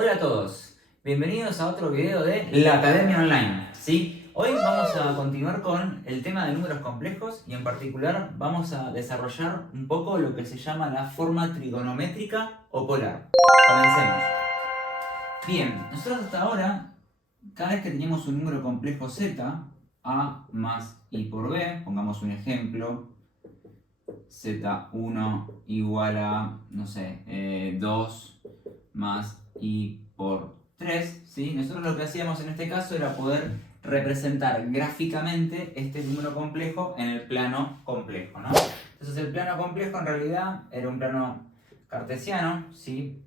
Hola a todos, bienvenidos a otro video de la Academia Online, ¿sí? Hoy vamos a continuar con el tema de números complejos y en particular vamos a desarrollar un poco lo que se llama la forma trigonométrica o polar. Comencemos. Bien, nosotros hasta ahora, cada vez que teníamos un número complejo z, a más i por b, pongamos un ejemplo, z1 igual a, no sé, 2 más i por 3, ¿sí? Nosotros lo que hacíamos en este caso era poder representar gráficamente este número complejo en el plano complejo, ¿no? Entonces el plano complejo en realidad era un plano cartesiano, ¿sí?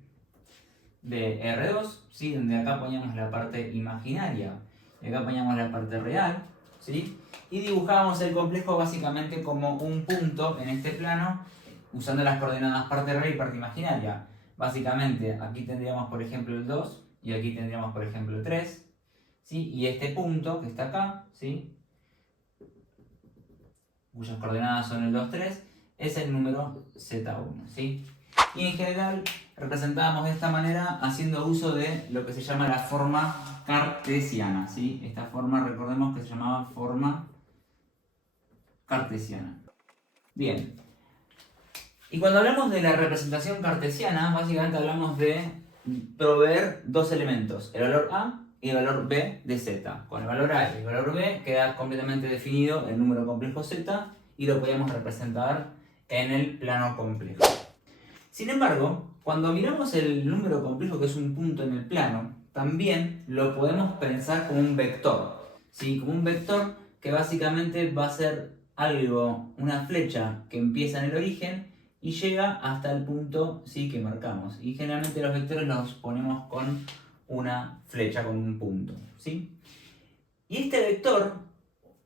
De R2, ¿sí? Donde acá poníamos la parte imaginaria y acá poníamos la parte real, ¿sí? Y dibujábamos el complejo básicamente como un punto en este plano usando las coordenadas parte real y parte imaginaria. Básicamente aquí tendríamos por ejemplo el 2 y aquí tendríamos por ejemplo el 3, ¿sí? Y este punto que está acá, ¿sí? Cuyas coordenadas son el 2, 3, es el número Z1, ¿sí? Y en general representábamos de esta manera haciendo uso de lo que se llama la forma cartesiana, ¿sí? Esta forma, recordemos que se llamaba forma cartesiana. Bien. Y cuando hablamos de la representación cartesiana, básicamente hablamos de proveer dos elementos, el valor A y el valor B de Z. Con el valor A y el valor B queda completamente definido el número complejo Z y lo podemos representar en el plano complejo. Sin embargo, cuando miramos el número complejo que es un punto en el plano, también lo podemos pensar como un vector, ¿sí? Como un vector que básicamente va a ser algo, una flecha que empieza en el origen y llega hasta el punto, ¿sí? Que marcamos. Y generalmente los vectores los ponemos con una flecha, con un punto, ¿sí? Y este vector,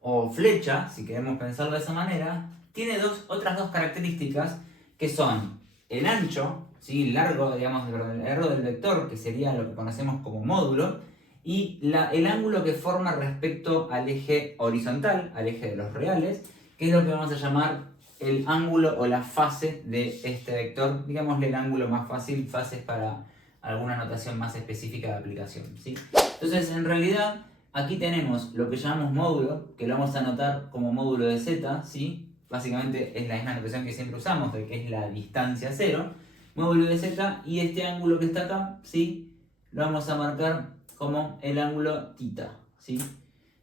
o flecha, si queremos pensarlo de esa manera, tiene otras dos características que son el ancho, ¿sí? El largo, digamos, el largo del vector, que sería lo que conocemos como módulo, y el ángulo que forma respecto al eje horizontal, al eje de los reales, que es lo que vamos a llamar el ángulo o la fase de este vector. Digámosle el ángulo más fácil, fases para alguna notación más específica de aplicación, ¿sí? Entonces, en realidad, aquí tenemos lo que llamamos módulo, que lo vamos a anotar como módulo de z, ¿sí? Básicamente es la misma notación que siempre usamos, de que es la distancia cero, módulo de z, y este ángulo que está acá, ¿sí? Lo vamos a marcar como el ángulo θ, ¿sí?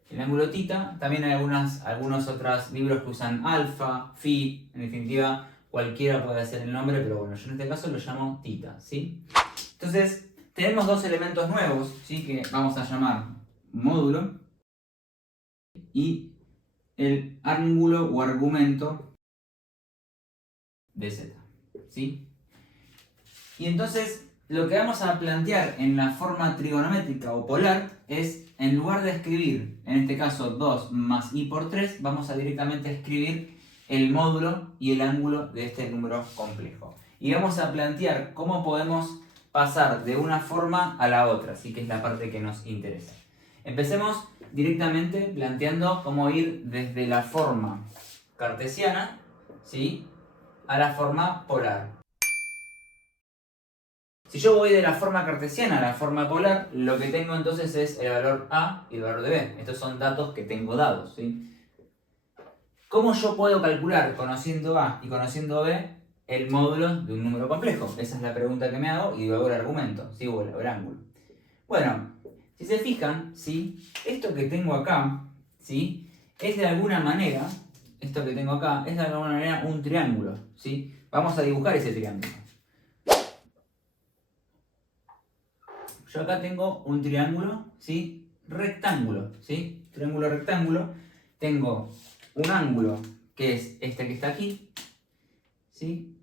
El ángulo θ, también hay algunos otros libros que usan alfa, phi, en definitiva cualquiera puede hacer el nombre, pero bueno, yo en este caso lo llamo θ, ¿sí? Entonces, tenemos dos elementos nuevos, ¿sí? Que vamos a llamar módulo y el ángulo o argumento de z, ¿sí? Y entonces lo que vamos a plantear en la forma trigonométrica o polar es, en lugar de escribir, en este caso 2 más i por 3, vamos a directamente escribir el módulo y el ángulo de este número complejo. Y vamos a plantear cómo podemos pasar de una forma a la otra, ¿sí? Que es la parte que nos interesa. Empecemos directamente planteando cómo ir desde la forma cartesiana, ¿sí? A la forma polar. Si yo voy de la forma cartesiana a la forma polar, lo que tengo entonces es el valor A y el valor de B. Estos son datos que tengo dados, ¿sí? ¿Cómo yo puedo calcular, conociendo A y conociendo B, el módulo de un número complejo? Esa es la pregunta que me hago y luego el argumento, ¿sí? O el ángulo. Bueno, si se fijan, ¿sí? Esto que tengo acá, ¿sí? Es de alguna manera, esto que tengo acá, es de alguna manera un triángulo, ¿sí? Vamos a dibujar ese triángulo. Yo acá tengo un triángulo, ¿sí? Rectángulo, ¿sí? Triángulo rectángulo. Tengo un ángulo que es este que está aquí, ¿sí?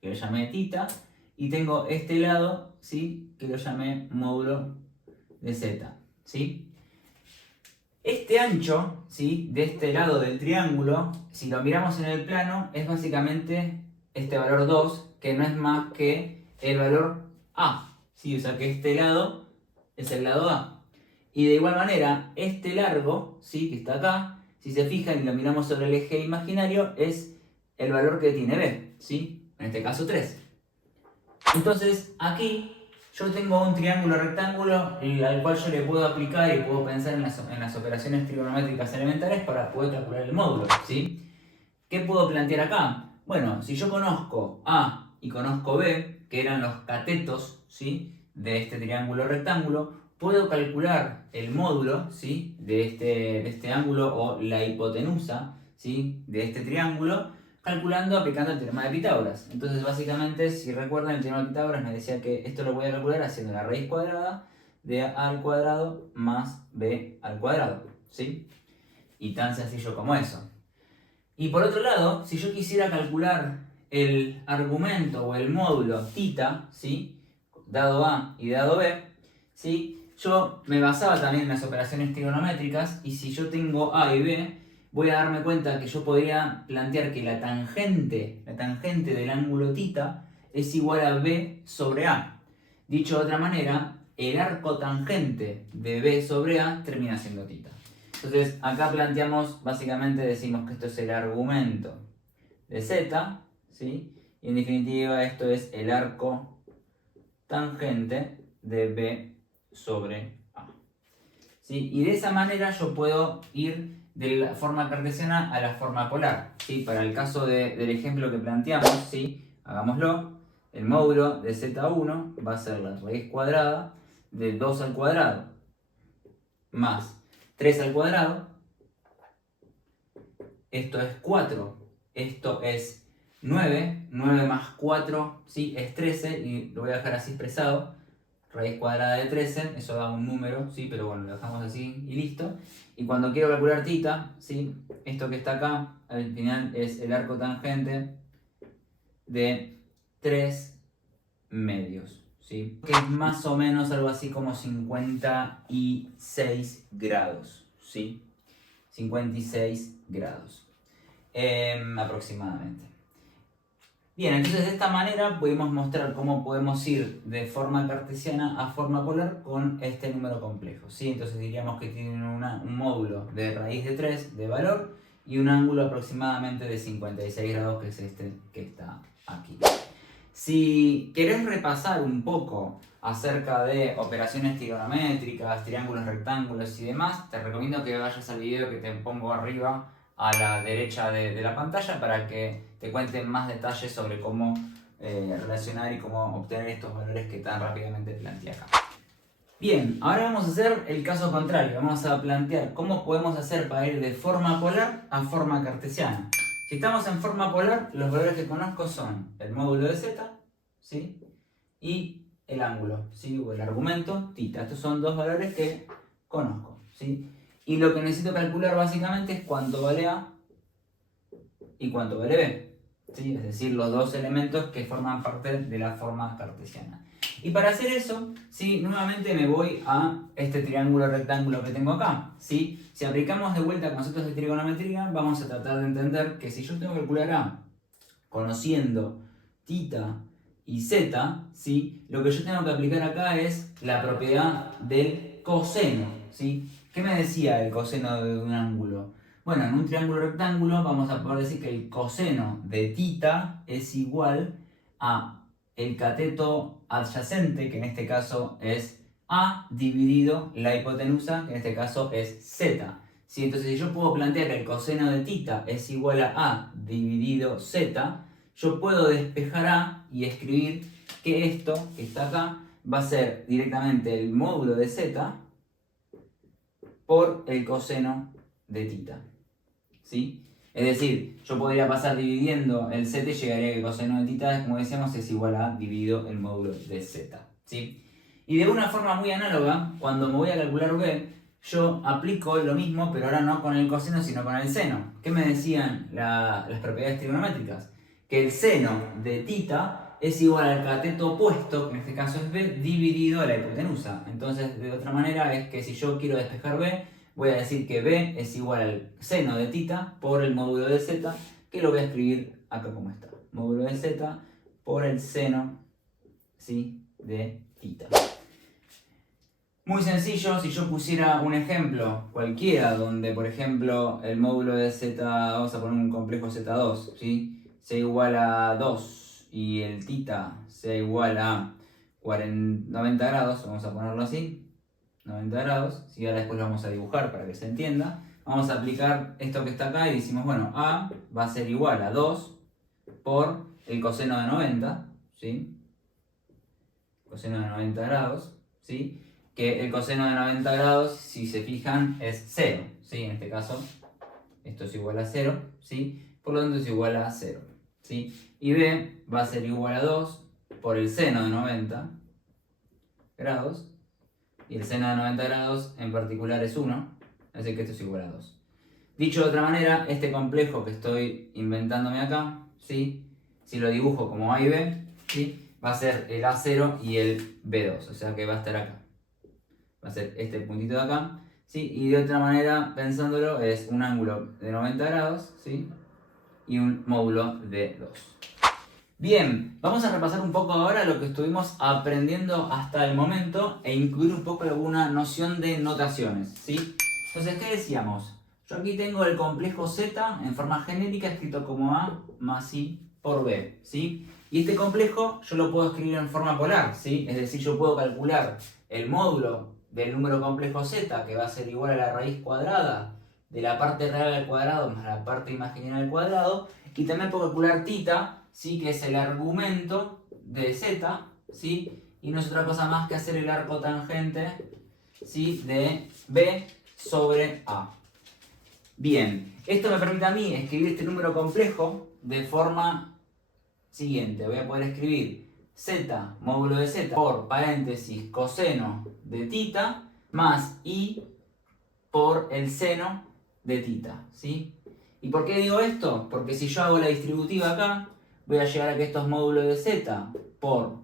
Que lo llamé θ. Y tengo este lado, ¿sí? Que lo llamé módulo de z, ¿sí? Este ancho, ¿sí? De este lado del triángulo, si lo miramos en el plano, es básicamente este valor 2, que no es más que el valor A, ¿sí? O sea que este lado es el lado A. Y de igual manera, este largo, ¿sí? Que está acá, si se fijan y lo miramos sobre el eje imaginario, es el valor que tiene B, ¿sí? En este caso 3. Entonces, aquí yo tengo un triángulo rectángulo al cual yo le puedo aplicar y puedo pensar en las operaciones trigonométricas elementales para poder calcular el módulo, ¿sí? ¿Qué puedo plantear acá? Bueno, si yo conozco A y conozco B, que eran los catetos, ¿sí?, de este triángulo rectángulo, puedo calcular el módulo, ¿sí?, de este ángulo o la hipotenusa, ¿sí?, de este triángulo, aplicando el teorema de Pitágoras. Entonces, básicamente, si recuerdan, el teorema de Pitágoras me decía que esto lo voy a calcular haciendo la raíz cuadrada de A al cuadrado más B al cuadrado, ¿sí? Y tan sencillo como eso. Y por otro lado, si yo quisiera calcular el argumento o el módulo θ, ¿sí?, dado A y dado B, ¿sí?, yo me basaba también en las operaciones trigonométricas, y si yo tengo A y B, voy a darme cuenta que yo podría plantear que la tangente del ángulo θ es igual a B sobre A. Dicho de otra manera, el arco tangente de B sobre A termina siendo θ. Entonces, acá planteamos, básicamente decimos que esto es el argumento de Z, ¿sí? Y en definitiva esto es el arco tangente de B sobre A, ¿sí? Y de esa manera yo puedo ir de la forma cartesiana a la forma polar, ¿sí? Para el caso del ejemplo que planteamos, ¿sí?, hagámoslo. El módulo de Z1 va a ser la raíz cuadrada de 2 al cuadrado más 3 al cuadrado. Esto es 4, esto es 9, 9 más 4, ¿sí?, es 13, y lo voy a dejar así expresado. Raíz cuadrada de 13, eso da un número, ¿sí?, pero bueno, lo dejamos así y listo. Y cuando quiero calcular θ, ¿sí?, esto que está acá, al final es el arco tangente de 3 medios, ¿sí?, que es más o menos algo así como 56 grados, ¿sí? 56 grados. Aproximadamente. Bien, entonces de esta manera pudimos mostrar cómo podemos ir de forma cartesiana a forma polar con este número complejo, ¿sí? Entonces diríamos que tienen un módulo de raíz de 3 de valor y un ángulo aproximadamente de 56 grados, que es este que está aquí. Si querés repasar un poco acerca de operaciones trigonométricas, triángulos, rectángulos y demás, te recomiendo que vayas al video que te pongo arriba a la derecha de la pantalla para que te cuenten más detalles sobre cómo relacionar y cómo obtener estos valores que tan rápidamente planteé acá. Bien, ahora vamos a hacer el caso contrario. Vamos a plantear cómo podemos hacer para ir de forma polar a forma cartesiana. Si estamos en forma polar, los valores que conozco son el módulo de z, ¿sí?, y el ángulo, ¿sí?, o el argumento θ. Estos son dos valores que conozco, ¿sí? Y lo que necesito calcular básicamente es cuánto vale A y cuánto vale B, ¿sí?, es decir, los dos elementos que forman parte de la forma cartesiana. Y para hacer eso, ¿sí?, nuevamente me voy a este triángulo rectángulo que tengo acá, ¿sí? Si aplicamos de vuelta conceptos de trigonometría, vamos a tratar de entender que si yo tengo que calcular A conociendo θ y z, ¿sí?, lo que yo tengo que aplicar acá es la propiedad del coseno, ¿sí? ¿Qué me decía el coseno de un ángulo? Bueno, en un triángulo rectángulo vamos a poder decir que el coseno de θ es igual a el cateto adyacente, que en este caso es A, dividido la hipotenusa, que en este caso es Z. ¿Sí? Entonces, si yo puedo plantear que el coseno de θ es igual a dividido Z, yo puedo despejar A y escribir que esto que está acá va a ser directamente el módulo de Z por el coseno de θ, ¿sí? Es decir, yo podría pasar dividiendo el z y llegaría a que el coseno de θ, como decíamos, es igual a dividido el módulo de z, ¿sí? Y de una forma muy análoga, cuando me voy a calcular b, yo aplico lo mismo, pero ahora no con el coseno, sino con el seno. ¿Qué me decían las propiedades trigonométricas? Que el seno de θ es igual al cateto opuesto, que en este caso es b, dividido la hipotenusa. Entonces, de otra manera, es que si yo quiero despejar b, voy a decir que b es igual al seno de θ por el módulo de z, que lo voy a escribir acá como está. Módulo de z por el seno, ¿sí?, de θ. Muy sencillo, si yo pusiera un ejemplo cualquiera donde, por ejemplo, el módulo de z, vamos a poner un complejo z2, ¿sí?, sea igual a 2 y el θ sea igual a 90 grados, vamos a ponerlo así, 90 grados, ¿sí? Ahora después lo vamos a dibujar para que se entienda. Vamos a aplicar esto que está acá y decimos, bueno, A va a ser igual a 2 por el coseno de 90, ¿sí? Coseno de 90 grados, ¿sí? Que el coseno de 90 grados, si se fijan, es 0, ¿sí? En este caso, esto es igual a 0, ¿sí? Por lo tanto es igual a 0, ¿sí? Y B va a ser igual a 2 por el seno de 90 grados, y el seno de 90 grados en particular es 1, así que esto es igual a 2. Dicho de otra manera, este complejo que estoy inventándome acá, ¿sí? Si lo dibujo como A y B, ¿sí? Va a ser el A0 y el B2, o sea que va a estar acá. Va a ser este puntito de acá, ¿sí? Y de otra manera, pensándolo, es un ángulo de 90 grados, ¿sí? Y un módulo de 2. Bien, vamos a repasar un poco ahora lo que estuvimos aprendiendo hasta el momento e incluir un poco alguna noción de notaciones, ¿sí? Entonces, ¿qué decíamos? Yo aquí tengo el complejo Z en forma genérica escrito como A más I por B, ¿sí? Y este complejo yo lo puedo escribir en forma polar, ¿sí? Es decir, yo puedo calcular el módulo del número complejo Z, que va a ser igual a la raíz cuadrada de la parte real al cuadrado más la parte imaginaria al cuadrado, y también puedo calcular θ, ¿sí? Que es el argumento de Z, ¿sí? Y no es otra cosa más que hacer el arco tangente, ¿sí? De B sobre A. Bien, esto me permite a mí escribir este número complejo de forma siguiente. Voy a poder escribir Z módulo de Z por paréntesis coseno de θ más I por el seno de θ, ¿sí? ¿Y por qué digo esto? Porque si yo hago la distributiva acá, voy a llegar a que esto es módulo de Z por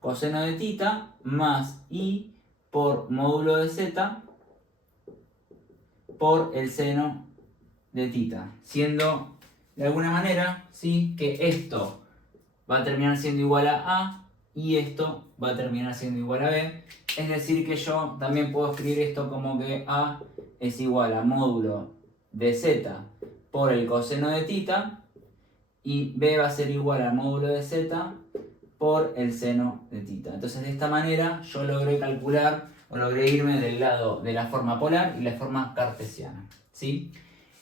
coseno de θ más I por módulo de Z por el seno de θ, siendo de alguna manera, ¿sí? Que esto va a terminar siendo igual a A y esto va a terminar siendo igual a B. Es decir, que yo también puedo escribir esto como que A es igual a módulo de Z por el coseno de θ y B va a ser igual al módulo de Z por el seno de θ. Entonces, de esta manera yo logré calcular o logré irme del lado de la forma polar y la forma cartesiana, ¿sí?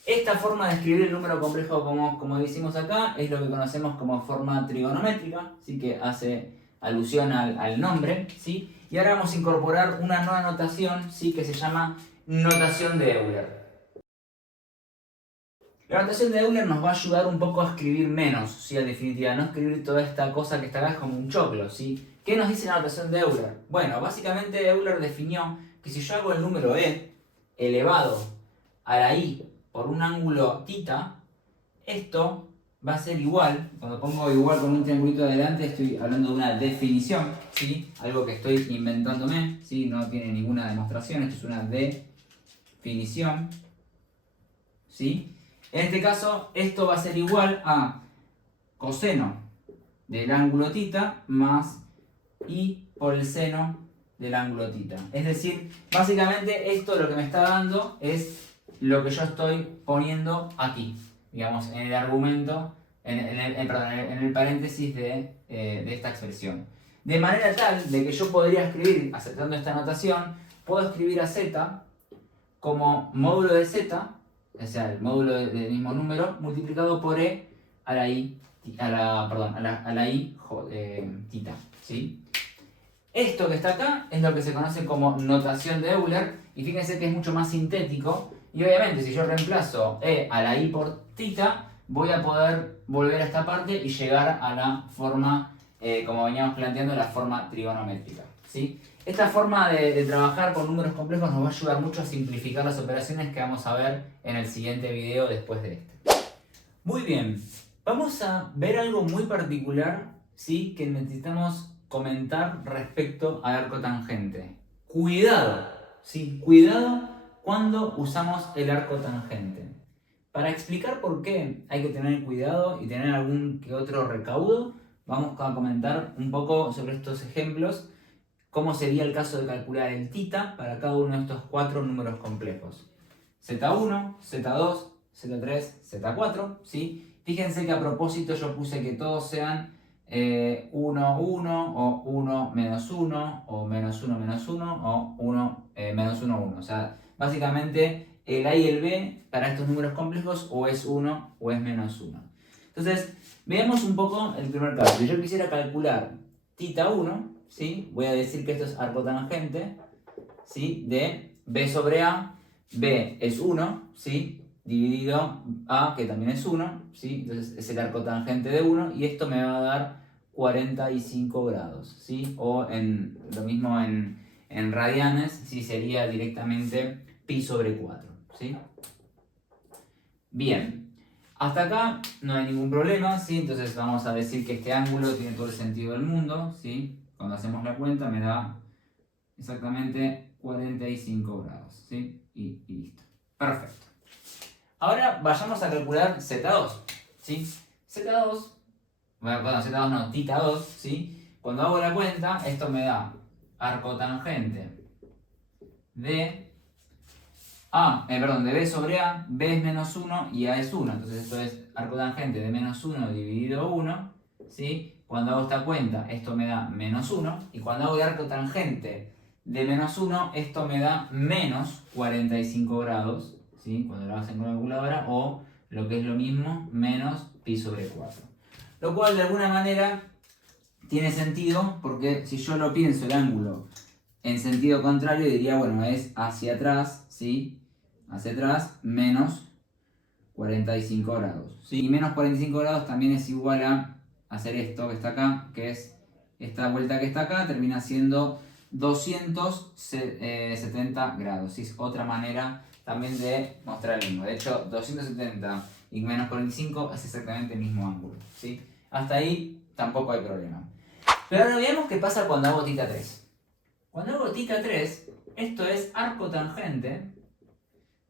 Esta forma de escribir el número complejo, como decimos acá, es lo que conocemos como forma trigonométrica, ¿sí? Que hace alusión al nombre, ¿sí? Y ahora vamos a incorporar una nueva notación, ¿sí? Que se llama notación de Euler. La notación de Euler nos va a ayudar un poco a escribir menos, ¿sí? En definitiva, no escribir toda esta cosa que está acá como un choclo, ¿sí? ¿Qué nos dice la notación de Euler? Bueno, básicamente Euler definió que si yo hago el número e elevado a la i por un ángulo θ, esto va a ser igual, cuando pongo igual con un triangulito adelante estoy hablando de una definición, ¿sí? Algo que estoy inventándome, ¿sí? No tiene ninguna demostración, esto es una definición, ¿sí? En este caso, esto va a ser igual a coseno del ángulo θ más i por el seno del ángulo θ. Es decir, básicamente esto lo que me está dando es lo que yo estoy poniendo aquí, digamos, en el argumento, en el paréntesis de esta expresión. De manera tal de que yo podría escribir, aceptando esta notación, puedo escribir a z como módulo de z, o sea, el módulo del mismo número, multiplicado por e a la i, a la i θ, ¿sí? Esto que está acá es lo que se conoce como notación de Euler, y fíjense que es mucho más sintético, y obviamente si yo reemplazo e a la i por θ, voy a poder volver a esta parte y llegar a la forma, como veníamos planteando, la forma trigonométrica, ¿sí? Esta forma de trabajar con números complejos nos va a ayudar mucho a simplificar las operaciones que vamos a ver en el siguiente video después de este. Muy bien, vamos a ver algo muy particular, ¿sí? Que necesitamos comentar respecto al arco tangente. Cuidado, ¿sí? Cuidado cuando usamos el arco tangente. Para explicar por qué hay que tener cuidado y tener algún que otro recaudo, vamos a comentar un poco sobre estos ejemplos, cómo sería el caso de calcular el θ para cada uno de estos cuatro números complejos. Z1, Z2, Z3, Z4, ¿sí? Fíjense que a propósito yo puse que todos sean 1, 1, o 1, menos 1, o menos 1, menos 1, o 1, menos 1, 1. O sea, básicamente el A y el B para estos números complejos o es 1 o es menos 1. Entonces, veamos un poco el primer caso. Si yo quisiera calcular θ 1, ¿sí? Voy a decir que esto es arcotangente, ¿sí? De B sobre A. B es 1, ¿sí? Dividido A, que también es 1, ¿sí? Entonces es el arcotangente de 1 y esto me va a dar 45 grados, ¿sí? O lo mismo en radianes, ¿sí? Sería directamente pi sobre 4, ¿sí? Bien, hasta acá no hay ningún problema, ¿sí? Entonces vamos a decir que este ángulo tiene todo el sentido del mundo, ¿sí? Cuando hacemos la cuenta me da exactamente 45 grados, ¿sí? Y listo. Perfecto. Ahora vayamos a calcular Z2, ¿sí? Z2, bueno, Z2 no, θ2, ¿sí? Cuando hago la cuenta, esto me da arcotangente de de B sobre A, B es menos 1 y A es 1. Entonces esto es arcotangente de menos 1 dividido 1, ¿sí? Cuando hago esta cuenta, esto me da menos 1. Y cuando hago el arcotangente de menos 1, esto me da menos 45 grados, ¿sí? Cuando lo hacen con la calculadora, o lo que es lo mismo, menos pi sobre 4. Lo cual de alguna manera tiene sentido porque si yo lo pienso el ángulo en sentido contrario diría, bueno, es hacia atrás, ¿sí? Hacia atrás menos 45 grados, ¿sí? Y menos 45 grados también es igual a hacer esto que está acá, que es esta vuelta que está acá, termina siendo 270 grados, ¿sí? Es otra manera también de mostrar el mismo. De hecho, 270 y menos 45 es exactamente el mismo ángulo, ¿sí? Hasta ahí tampoco hay problema. Pero ahora veamos qué pasa cuando hago θ 3. Cuando hago θ 3, esto es arcotangente,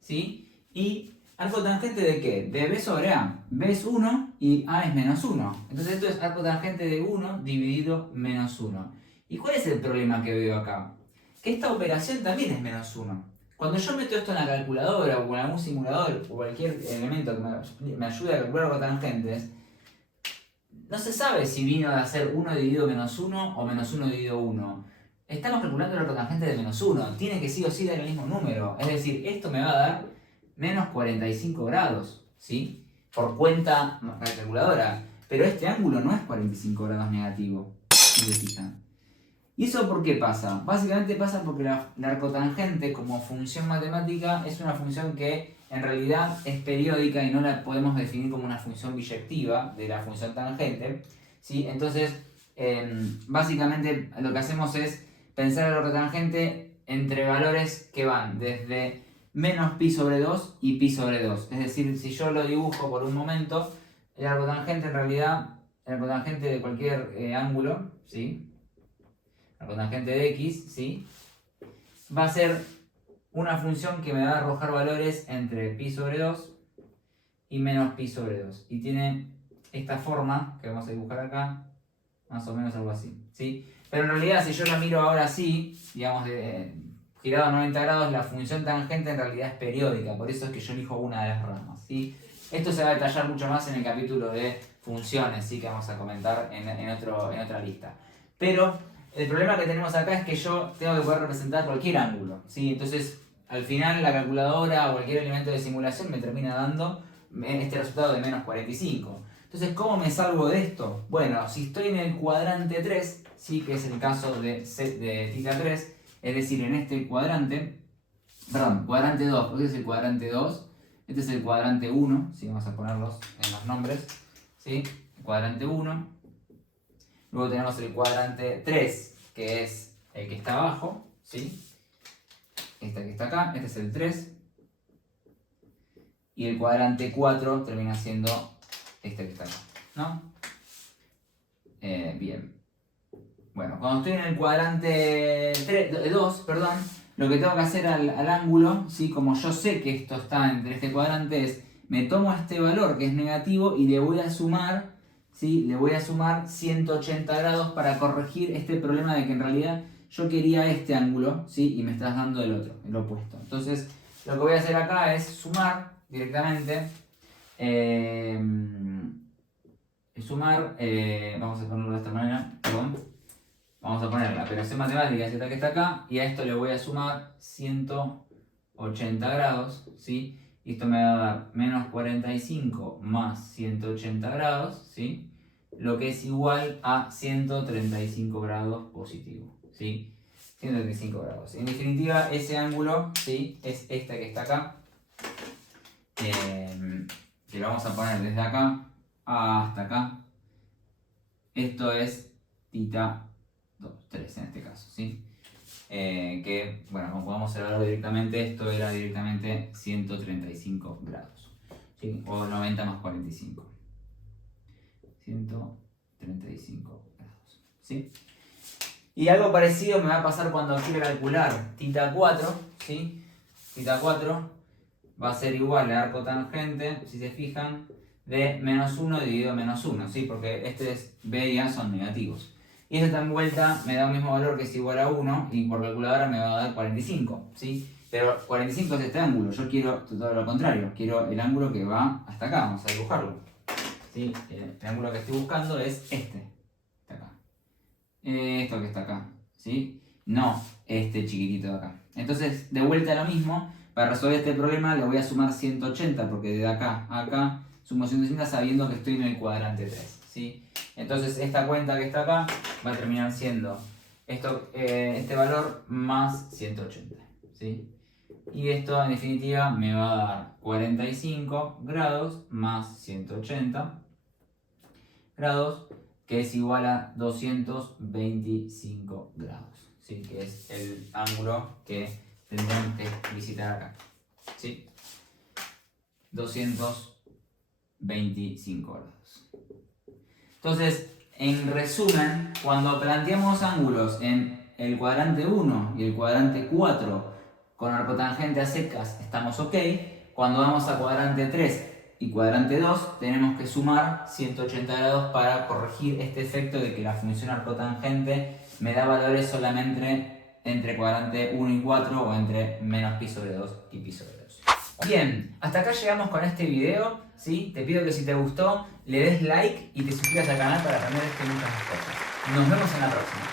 ¿sí? ¿Y arcotangente de qué? De B sobre A. B es 1 y A es menos 1. Entonces esto es arcotangente de 1 dividido menos 1. ¿Y cuál es el problema que veo acá? Que esta operación también es menos 1. Cuando yo meto esto en la calculadora o en algún simulador o cualquier elemento que me ayude a calcular arcotangentes, no se sabe si vino de hacer 1 dividido menos 1 o menos 1 dividido 1. Estamos calculando la arcotangente de menos 1. Tiene que sí o sí dar el mismo número. Es decir, esto me va a dar menos 45 grados, ¿sí? Por cuenta de la calculadora. Pero este ángulo no es 45 grados negativo, si se fijan. ¿Y eso por qué pasa? Básicamente pasa porque la arcotangente como función matemática es una función que en realidad es periódica y no la podemos definir como una función biyectiva de la función tangente, ¿sí? Entonces, básicamente lo que hacemos es pensar el arcotangente entre valores que van desde menos pi sobre 2 y pi sobre 2. Es decir, si yo lo dibujo por un momento, el arcotangente en realidad, el arcotangente de cualquier ángulo, ¿sí? La cotangente de x, ¿sí? Va a ser una función que me va a arrojar valores entre pi sobre 2 y menos pi sobre 2. Y tiene esta forma, que vamos a dibujar acá, más o menos algo así, ¿sí? Pero en realidad, si yo la miro ahora así, digamos, girado a 90 grados, la función tangente en realidad es periódica. Por eso es que yo elijo una de las ramas, ¿sí? Esto se va a detallar mucho más en el capítulo de funciones, ¿sí? Que vamos a comentar en otra lista. Pero el problema que tenemos acá es que yo tengo que poder representar cualquier ángulo, ¿sí? Entonces, al final la calculadora o cualquier elemento de simulación me termina dando este resultado de menos 45. Entonces, ¿cómo me salvo de esto? Bueno, si estoy en el cuadrante 3, ¿sí? Que es el caso de θ 3, es decir, en este cuadrante, cuadrante 2, porque este es el cuadrante 2, este es el cuadrante 1, ¿sí? Vamos a ponerlos en los nombres, ¿sí? Cuadrante 1. Luego tenemos el cuadrante 3, que es el que está abajo, ¿sí? Este que está acá, este es el 3. Y el cuadrante 4 termina siendo este que está acá, ¿no? Bien. Bueno, cuando estoy en el cuadrante 2, lo que tengo que hacer al ángulo, ¿sí? Como yo sé que esto está entre este cuadrante, es me tomo este valor que es negativo y le voy a sumar, ¿sí? Le voy a sumar 180 grados para corregir este problema de que en realidad yo quería este ángulo, ¿sí? Y me estás dando el otro, el opuesto. Entonces, lo que voy a hacer acá es sumar directamente sumar, vamos a ponerlo de esta manera, perdón. Vamos a poner la operación matemática z que está acá y a esto le voy a sumar 180 grados, ¿sí? Y esto me va a dar menos 45 más 180 grados, ¿sí? Lo que es igual a 135 grados positivo, ¿sí? 135 grados. En definitiva, ese ángulo, ¿sí? Es este que está acá. Que lo vamos a poner desde acá hasta acá. Esto es θ 3 en este caso, ¿sí? Que, bueno, como podemos observar directamente, esto era directamente 135 grados, ¿sí? O 90 más 45. 135 grados, ¿sí? Y algo parecido me va a pasar cuando quiera calcular θ 4, ¿sí? θ 4 va a ser igual al arco tangente, si se fijan, de menos 1 dividido menos 1, ¿sí? Porque este es B y A son negativos. Y esta en vuelta me da un mismo valor que es igual a 1 y por calculadora me va a dar 45, ¿sí? Pero 45 es este ángulo, yo quiero todo lo contrario, quiero el ángulo que va hasta acá, vamos a dibujarlo, ¿sí? El ángulo que estoy buscando es este, está acá. Esto que está acá, ¿sí? No este chiquitito de acá. Entonces, de vuelta lo mismo, para resolver este problema le voy a sumar 180 porque de acá a acá sumo 180 sabiendo que estoy en el cuadrante 3, ¿sí? Entonces esta cuenta que está acá va a terminar siendo este valor más 180, ¿sí? Y esto en definitiva me va a dar 45 grados más 180 grados, que es igual a 225 grados, ¿sí? Que es el ángulo que tendremos que visitar acá, ¿sí? 225 grados. Entonces, en resumen, cuando planteamos ángulos en el cuadrante 1 y el cuadrante 4 con arcotangente a secas estamos ok. Cuando vamos a cuadrante 3 y cuadrante 2 tenemos que sumar 180 grados para corregir este efecto de que la función arcotangente me da valores solamente entre cuadrante 1 y 4 o entre menos pi sobre 2 y pi sobre 2. Bien, hasta acá llegamos con este video, ¿sí? Te pido que si te gustó le des like y te suscribas al canal para aprender esto y muchas más cosas. Nos vemos en la próxima.